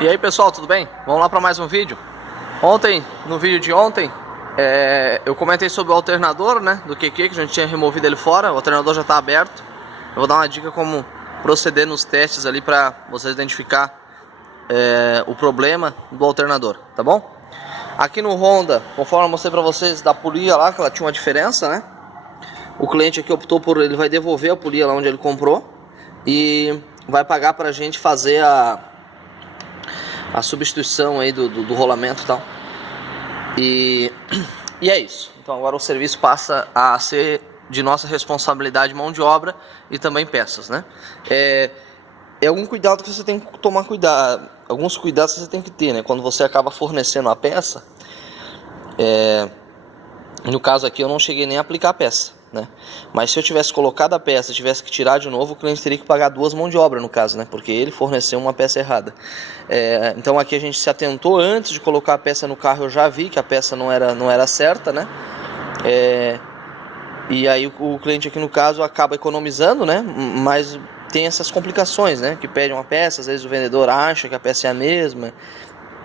E aí pessoal, tudo bem? Vamos lá para mais um vídeo. No vídeo de ontem, eu comentei sobre o alternador, né, do QQ, que a gente tinha removido ele fora. O alternador já está aberto. Eu vou dar uma dica como proceder nos testes ali para vocês identificar o problema do alternador, tá bom? Aqui no Honda, conforme eu mostrei para vocês da polia lá, que ela tinha uma diferença, né? O cliente aqui optou por, ele vai devolver a polia lá onde ele comprou e vai pagar pra gente fazer a substituição aí do rolamento e tal. E é isso. Então agora o serviço passa a ser de nossa responsabilidade, mão de obra e também peças, né? É algum cuidado que você tem que tomar cuidado, alguns cuidados que você tem que ter, né? Quando você acaba fornecendo a peça, no caso aqui eu não cheguei nem a aplicar a peça, né? Mas se eu tivesse colocado a peça, tivesse que tirar de novo, o cliente teria que pagar duas mãos de obra no caso, né? Porque ele forneceu uma peça errada. Então aqui a gente se atentou antes de colocar a peça no carro. Eu já vi que a peça não era certa, né? E aí o cliente aqui no caso acaba economizando, né? Mas tem essas complicações, né? Que pede uma peça, às vezes o vendedor acha que a peça é a mesma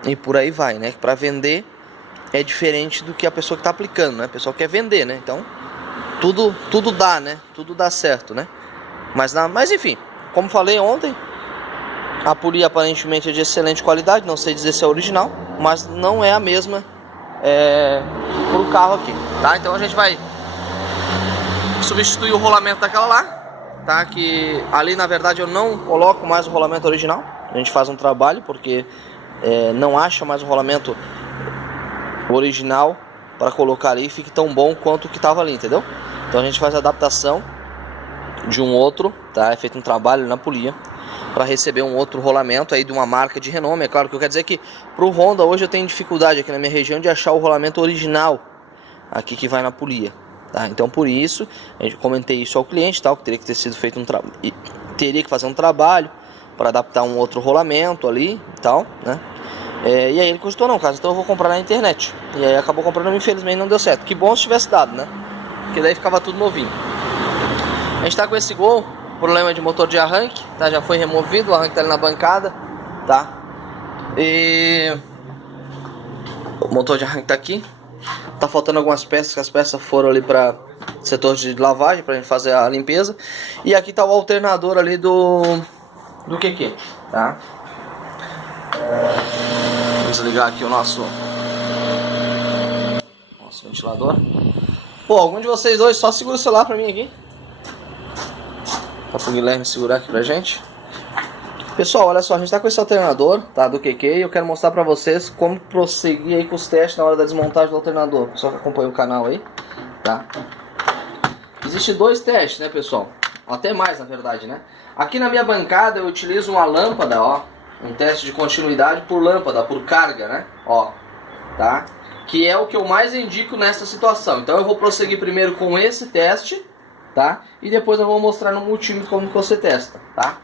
e por aí vai, né? Para vender é diferente do que a pessoa que está aplicando, né? A pessoa quer vender, né? Então tudo dá, né? Tudo dá certo, né? Mas enfim, como falei ontem, a polia aparentemente é de excelente qualidade. Não sei dizer se é original, mas não é a mesma pro carro aqui, tá? Então a gente vai substituir o rolamento daquela lá, tá? Que ali na verdade eu não coloco mais o rolamento original. A gente faz um trabalho porque não acha mais o rolamento original para colocar ali e fique tão bom quanto o que estava ali, entendeu? Então a gente faz a adaptação de um outro, tá? É feito um trabalho na polia para receber um outro rolamento aí de uma marca de renome. É claro que eu quero dizer que pro Honda hoje eu tenho dificuldade aqui na minha região de achar o rolamento original aqui que vai na polia, tá? Então por isso a gente comentei isso ao cliente, tal, que teria que ter sido feito teria que fazer um trabalho para adaptar um outro rolamento ali e tal, né? E aí ele cogitou, não, cara, então eu vou comprar na internet. E aí acabou comprando, infelizmente não deu certo. Que bom se tivesse dado, né? Porque daí ficava tudo novinho. A gente tá com esse Gol, problema de motor de arranque, tá? Já foi removido, o arranque tá ali na bancada, tá? E o motor de arranque tá aqui. Tá faltando algumas peças, que as peças foram ali para setor de lavagem, pra gente fazer a limpeza. E aqui tá o alternador ali do QQ, tá? Vamos desligar aqui o nosso ventilador. Pô, algum de vocês dois só segura o celular pra mim aqui. Tá pro Guilherme segurar aqui pra gente. Pessoal, olha só, a gente tá com esse alternador, tá, do QQ, e eu quero mostrar pra vocês como prosseguir aí com os testes na hora da desmontagem do alternador. Pessoal que acompanha o canal aí, tá? Existem dois testes, né, pessoal? Até mais, na verdade, né? Aqui na minha bancada eu utilizo uma lâmpada, ó. Um teste de continuidade por lâmpada, por carga, né? Ó, tá? Que é o que eu mais indico nessa situação. Então eu vou prosseguir primeiro com esse teste, tá? E depois eu vou mostrar no multímetro como que você testa, tá?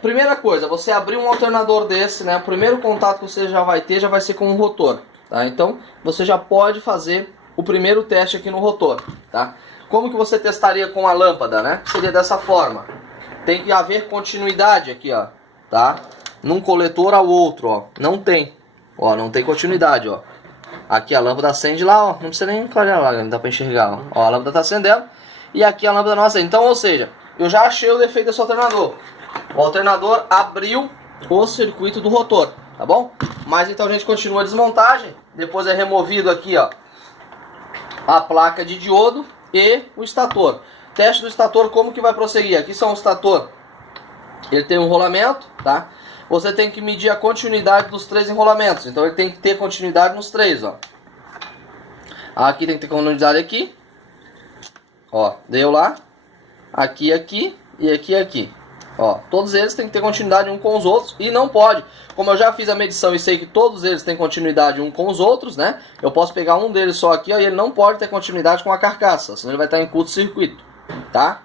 Primeira coisa, você abrir um alternador desse, né? O primeiro contato que você já vai ter já vai ser com o rotor, tá? Então você já pode fazer o primeiro teste aqui no rotor, tá? Como que você testaria com a lâmpada, né? Seria dessa forma. Tem que haver continuidade aqui, ó, tá? Num coletor ao outro, ó. Não tem. Ó, não tem continuidade, ó. Aqui a lâmpada acende lá, ó. Não precisa nem clarear lá, não dá pra enxergar, ó. Ó, a lâmpada tá acendendo. E aqui a lâmpada não acende. Então, ou seja, eu já achei o defeito desse alternador. O alternador abriu o circuito do rotor, tá bom? Mas então a gente continua a desmontagem. Depois é removido aqui, ó, a placa de diodo e o estator. Teste do estator, como que vai prosseguir? Aqui são o estator. Ele tem um rolamento, tá? Você tem que medir a continuidade dos três enrolamentos. Então ele tem que ter continuidade nos três, ó. Aqui tem que ter continuidade aqui. Ó, deu lá. Aqui, aqui e aqui, aqui. Ó, todos eles têm que ter continuidade um com os outros. E não pode, como eu já fiz a medição e sei que todos eles têm continuidade um com os outros, né? Eu posso pegar um deles só aqui, ó, e ele não pode ter continuidade com a carcaça, senão ele vai estar em curto-circuito, tá?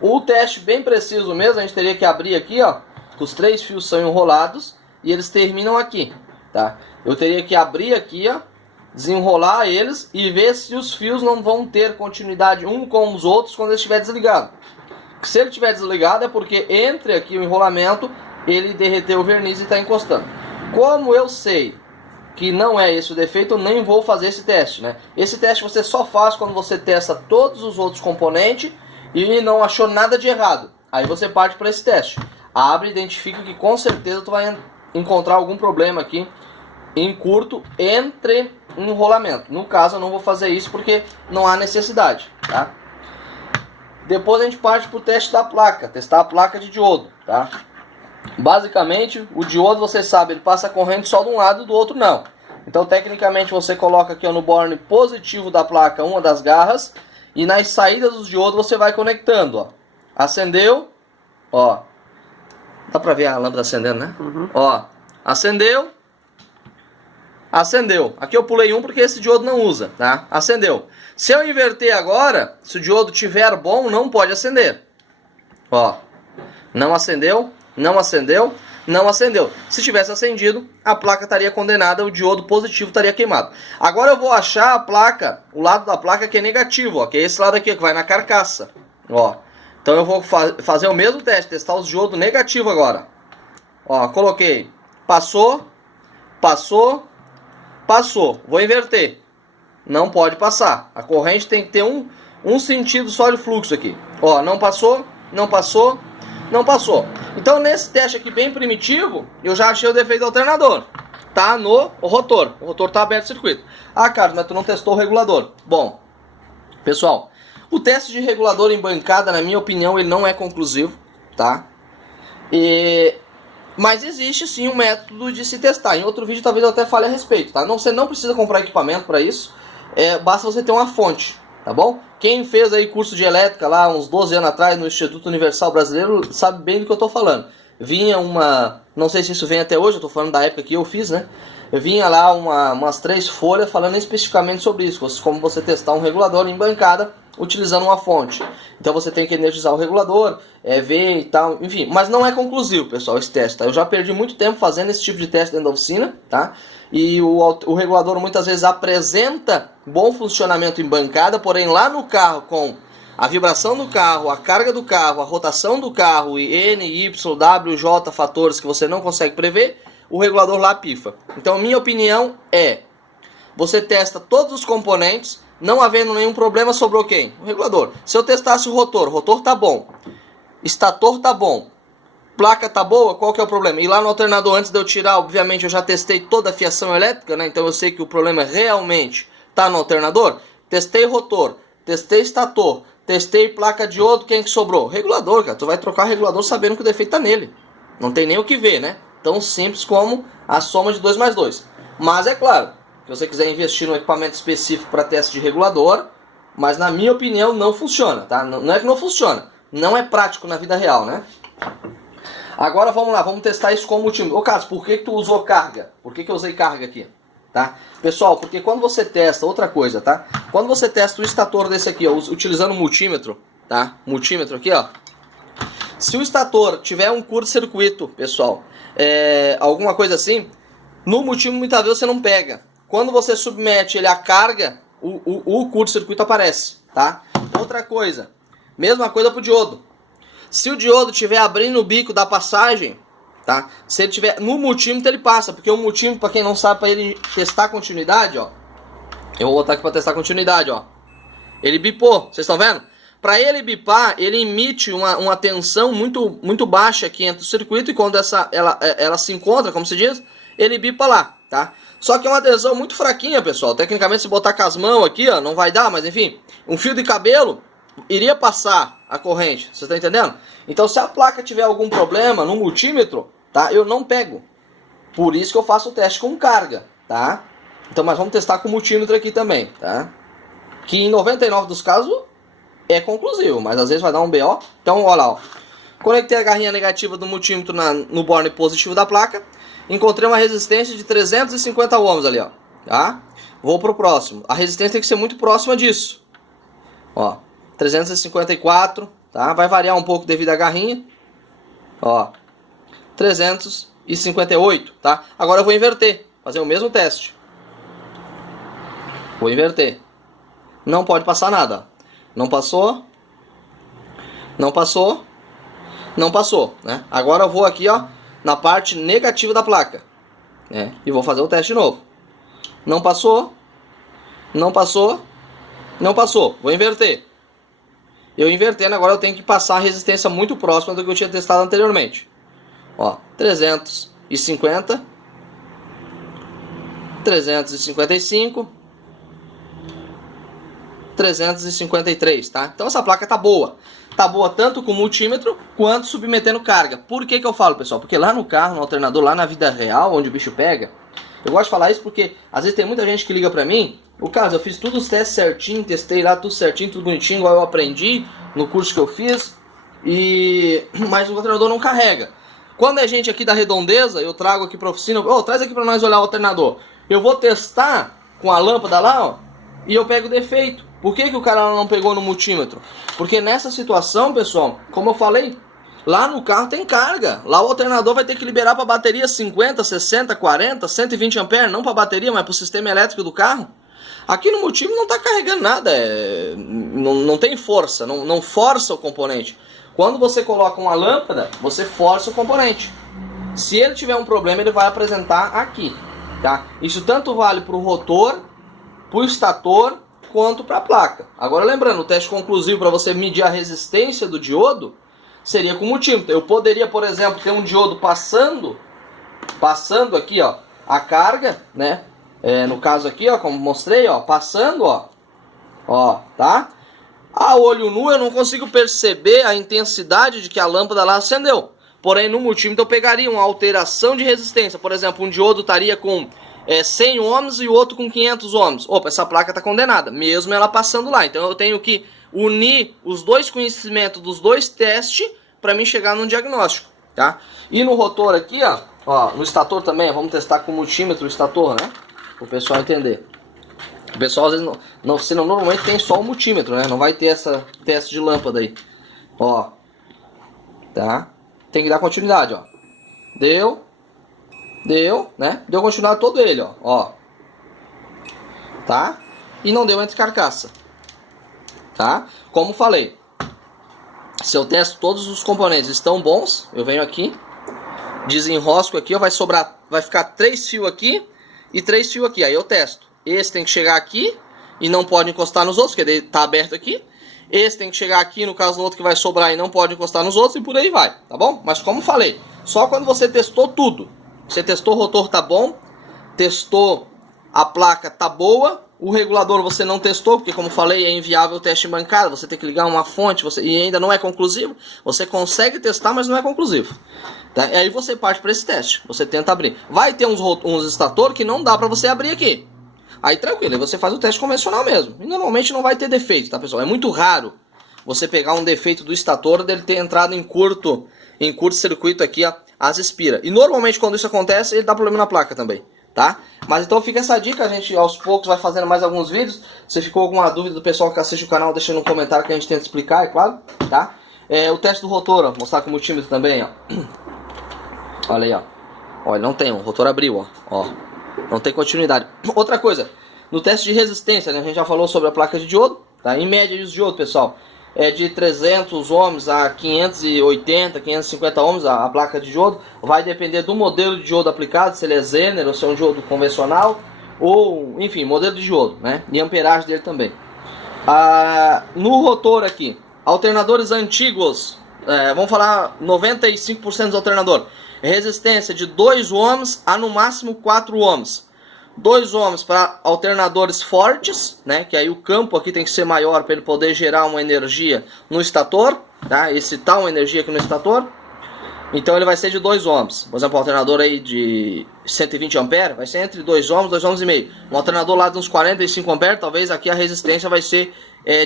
O teste bem preciso mesmo, a gente teria que abrir aqui, ó. Os três fios são enrolados e eles terminam aqui, tá? Eu teria que abrir aqui, ó, desenrolar eles e ver se os fios não vão ter continuidade um com os outros quando ele estiver desligado. Se ele estiver desligado é porque entre aqui o enrolamento ele derreteu o verniz e está encostando. Como eu sei que não é esse o defeito, eu nem vou fazer esse teste, né? Esse teste você só faz quando você testa todos os outros componentes e não achou nada de errado. Aí você parte para esse teste. Abre e identifica que com certeza tu vai encontrar algum problema aqui em curto entre enrolamento. No caso eu não vou fazer isso porque não há necessidade, tá? Depois a gente parte para o teste da placa, testar a placa de diodo, tá? Basicamente o diodo, você sabe, ele passa a corrente só de um lado e do outro não. Então tecnicamente você coloca aqui ó, no borne positivo da placa uma das garras e nas saídas dos diodos você vai conectando, ó. Acendeu, ó. Dá pra ver a lâmpada acendendo, né? Uhum. Ó, acendeu. Acendeu. Aqui eu pulei um porque esse diodo não usa, tá? Acendeu. Se eu inverter agora, se o diodo tiver bom, não pode acender. Ó, não acendeu, não acendeu, não acendeu. Se tivesse acendido, a placa estaria condenada, o diodo positivo estaria queimado. Agora eu vou achar a placa, o lado da placa que é negativo, ó, que é esse lado aqui, que vai na carcaça. Ó, então eu vou fazer o mesmo teste, testar os diodos negativos agora. Ó, coloquei, passou, passou, passou. Vou inverter. Não pode passar. A corrente tem que ter um sentido só de fluxo aqui. Ó, não passou, não passou, não passou. Então nesse teste aqui bem primitivo, eu já achei o defeito do alternador. Tá no rotor. O rotor tá aberto o circuito. Ah, Carlos, mas tu não testou o regulador. Bom, pessoal, o teste de regulador em bancada, na minha opinião, ele não é conclusivo, tá? Mas existe sim um método de se testar. Em outro vídeo talvez eu até fale a respeito, tá? Você não precisa comprar equipamento para isso. Basta você ter uma fonte, tá bom? Quem fez aí curso de elétrica lá uns 12 anos atrás no Instituto Universal Brasileiro sabe bem do que eu tô falando. Vinha não sei se isso vem até hoje, eu tô falando da época que eu fiz, né? Vinha lá umas 3 folhas falando especificamente sobre isso, como você testar um regulador em bancada utilizando uma fonte. Então você tem que energizar o regulador, ver e tal, enfim. Mas não é conclusivo, pessoal, esse teste, tá? Eu já perdi muito tempo fazendo esse tipo de teste dentro da oficina, tá? E o regulador muitas vezes apresenta bom funcionamento em bancada, porém lá no carro, com a vibração do carro, a carga do carro, a rotação do carro e N, Y, W, J fatores que você não consegue prever, o regulador lá pifa. Então minha opinião é, você testa todos os componentes, não havendo nenhum problema, sobrou quem? O regulador. Se eu testasse o rotor tá bom, estator tá bom, placa tá boa, qual que é o problema? E lá no alternador, antes de eu tirar, obviamente eu já testei toda a fiação elétrica, né? Então eu sei que o problema realmente tá no alternador. Testei rotor, testei estator, testei placa de diodo, quem que sobrou? Regulador, cara. Tu vai trocar o regulador sabendo que o defeito tá nele. Não tem nem o que ver, né? Tão simples como a soma de 2 mais 2. Mas é claro, se você quiser investir num equipamento específico para teste de regulador, mas na minha opinião não funciona, tá? Não é que não funciona, não é prático na vida real, né? Agora vamos lá, vamos testar isso com o multímetro. Ô Carlos, por que tu usou carga? Por que eu usei carga aqui? Tá? Pessoal, porque quando você testa, outra coisa, tá? Quando você testa o estator desse aqui, ó, utilizando o multímetro, tá? Multímetro aqui, ó. Se o estator tiver um curto-circuito, pessoal, alguma coisa assim, no multímetro muitas vezes você não pega. Quando você submete ele à carga, o curto-circuito aparece, tá? Outra coisa, mesma coisa pro diodo. Se o diodo estiver abrindo o bico da passagem, tá? Se ele tiver no multímetro, ele passa, porque o multímetro, para quem não sabe, para ele testar a continuidade, ó. Eu vou botar aqui para testar a continuidade, ó. Ele bipou, vocês estão vendo? Para ele bipar, ele emite uma tensão muito baixa aqui entre o circuito, e quando ela se encontra, como se diz, ele bipa lá, tá? Só que é uma tensão muito fraquinha, pessoal. Tecnicamente, se botar com as mãos aqui, ó, não vai dar, mas enfim, um fio de cabelo iria passar a corrente, você está entendendo? Então, se a placa tiver algum problema no multímetro, tá? Eu não pego. Por isso que eu faço o teste com carga, tá? Então, mas vamos testar com o multímetro aqui também, tá? Que em 99 dos casos é conclusivo, mas às vezes vai dar um BO. Então, olha lá, ó. Conectei a garrinha negativa do multímetro no borne positivo da placa. Encontrei uma resistência de 350 ohms ali, ó. Tá? Vou pro próximo. A resistência tem que ser muito próxima disso. Ó, 354, tá? Vai variar um pouco devido à garrinha. Ó, 358, tá? Agora eu vou inverter, fazer o mesmo teste. Vou inverter. Não pode passar nada, ó. Não passou. Não passou. Não passou, né? Agora eu vou aqui, ó, na parte negativa da placa, né? E vou fazer o teste de novo. Não passou, não passou, não passou. Vou inverter. Eu invertendo, agora eu tenho que passar a resistência muito próxima do que eu tinha testado anteriormente. Ó, 350, 355, 353, tá? Então essa placa tá boa. Tá boa tanto com multímetro quanto submetendo carga. Por que que eu falo, pessoal? Porque lá no carro, no alternador, lá na vida real, onde o bicho pega, eu gosto de falar isso porque às vezes tem muita gente que liga pra mim. O caso, eu fiz todos os testes certinho, testei lá tudo certinho, tudo bonitinho, igual eu aprendi no curso que eu fiz. Mas o alternador não carrega. Quando é gente aqui da redondeza, eu trago aqui pra oficina, traz aqui pra nós olhar o alternador. Eu vou testar com a lâmpada lá, ó, e eu pego defeito. Por que que o cara não pegou no multímetro? Porque nessa situação, pessoal, como eu falei, lá no carro tem carga. Lá o alternador vai ter que liberar para a bateria 50, 60, 40, 120 amperes, não para a bateria, mas para o sistema elétrico do carro. Aqui no multímetro não está carregando nada, não tem força, não força o componente. Quando você coloca uma lâmpada, você força o componente. Se ele tiver um problema, ele vai apresentar aqui, tá? Isso tanto vale para o rotor, para o estator, quanto para a placa. Agora lembrando, o teste conclusivo para você medir a resistência do diodo seria com multímetro. Eu poderia, por exemplo, ter um diodo passando aqui, ó, a carga, né? No caso aqui, ó, como mostrei, ó, passando, ó, tá? A olho nu eu não consigo perceber a intensidade de que a lâmpada lá acendeu. Porém, no multímetro eu pegaria uma alteração de resistência. Por exemplo, um diodo estaria com 100 ohms e o outro com 500 ohms. Opa, essa placa está condenada, mesmo ela passando lá. Então eu tenho que unir os dois conhecimentos dos dois testes para mim chegar num diagnóstico, tá? E no rotor aqui, ó, no estator também, vamos testar com o multímetro o estator, né? Para o pessoal entender. O pessoal às vezes normalmente tem só o multímetro, né? Não vai ter essa teste de lâmpada aí. Ó, tá? Tem que dar continuidade, ó. Deu, né? Deu continuidade todo ele, ó. Tá? E não deu entre carcaça. Tá? Como falei, se eu testo todos os componentes estão bons, eu venho aqui, desenrosco aqui, ó, vai ficar 3 fios aqui e 3 fios aqui. Aí eu testo. Esse tem que chegar aqui e não pode encostar nos outros, porque ele tá aberto aqui. Esse tem que chegar aqui, no caso do outro que vai sobrar e não pode encostar nos outros, e por aí vai, tá bom? Mas como falei, só quando você testou tudo. Você testou o rotor tá bom, testou a placa tá boa, o regulador você não testou, porque como falei é inviável o teste em bancada, você tem que ligar uma fonte e ainda não é conclusivo. Você consegue testar, mas não é conclusivo, tá? E aí você parte para esse teste, você tenta abrir. Vai ter uns estator que não dá para você abrir aqui. Aí tranquilo, aí você faz o teste convencional mesmo. E normalmente não vai ter defeito, tá, pessoal? É muito raro você pegar um defeito do estator dele ter entrado em curto circuito aqui, ó, as espira. E normalmente quando isso acontece, ele dá problema na placa também, tá? Mas então fica essa dica, a gente aos poucos vai fazendo mais alguns vídeos. Se ficou alguma dúvida do pessoal que assiste o canal, deixa no comentário que a gente tenta explicar, é claro, tá? O teste do rotor, ó, mostrar com o multímetro também, ó. Olha aí, ó. Olha, não tem, o rotor abriu, ó. Não tem continuidade. Outra coisa, no teste de resistência, né, a gente já falou sobre a placa de diodo, tá? Em média os diodo, pessoal, é de 300 ohms a 580, 550 ohms a placa de diodo. Vai depender do modelo de diodo aplicado, se ele é Zener ou se é um diodo convencional, ou enfim, modelo de diodo, né? E amperagem dele também. No rotor aqui, alternadores antigos, vamos falar 95% dos alternadores. Resistência de 2 ohms a no máximo 4 ohms. 2 ohms para alternadores fortes, né? Que aí o campo aqui tem que ser maior para ele poder gerar uma energia no estator, tá? Excitar uma energia aqui no estator. Então ele vai ser de 2 ohms. Por exemplo, um alternador aí de 120 amperes vai ser entre 2 ohms, 2 ohms e meio. Um alternador lá de uns 45 amperes, talvez aqui a resistência vai ser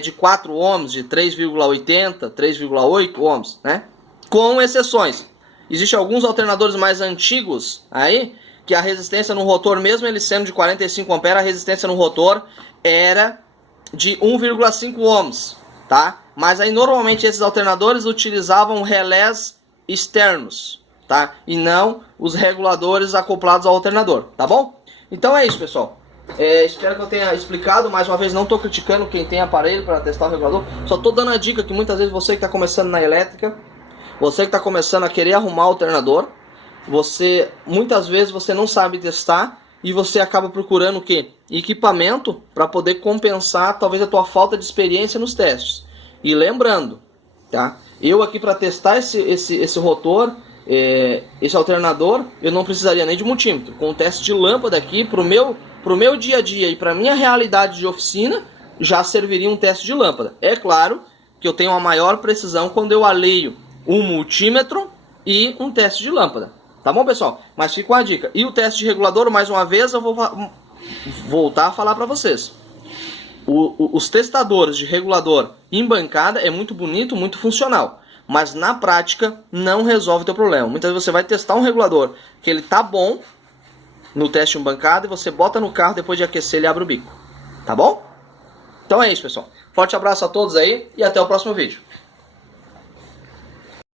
de 4 ohms, de 3,80, 3,8 ohms, né? Com exceções. Existem alguns alternadores mais antigos aí, que a resistência no rotor, mesmo ele sendo de 45 amperes, a resistência no rotor era de 1,5 ohms, tá? Mas aí normalmente esses alternadores utilizavam relés externos, tá? E não os reguladores acoplados ao alternador, tá bom? Então é isso, pessoal. Espero que eu tenha explicado. Mais uma vez, não estou criticando quem tem aparelho para testar o regulador. Só estou dando a dica que muitas vezes você que está começando na elétrica, você que está começando a querer arrumar alternador, muitas vezes você não sabe testar e você acaba procurando o quê? Equipamento para poder compensar talvez a tua falta de experiência nos testes. E lembrando, tá? Eu aqui para testar esse rotor, esse alternador, eu não precisaria nem de multímetro. Com o teste de lâmpada aqui, pro meu dia a dia e para minha realidade de oficina, já serviria um teste de lâmpada. É claro que eu tenho uma maior precisão quando eu alheio um multímetro e um teste de lâmpada. Tá bom, pessoal? Mas fica com a dica. E o teste de regulador, mais uma vez, eu vou voltar a falar para vocês. Os testadores de regulador em bancada é muito bonito, muito funcional. Mas na prática não resolve o teu problema. Muitas vezes você vai testar um regulador que ele tá bom no teste em bancada e você bota no carro, depois de aquecer ele abre o bico. Tá bom? Então é isso, pessoal. Forte abraço a todos aí e até o próximo vídeo.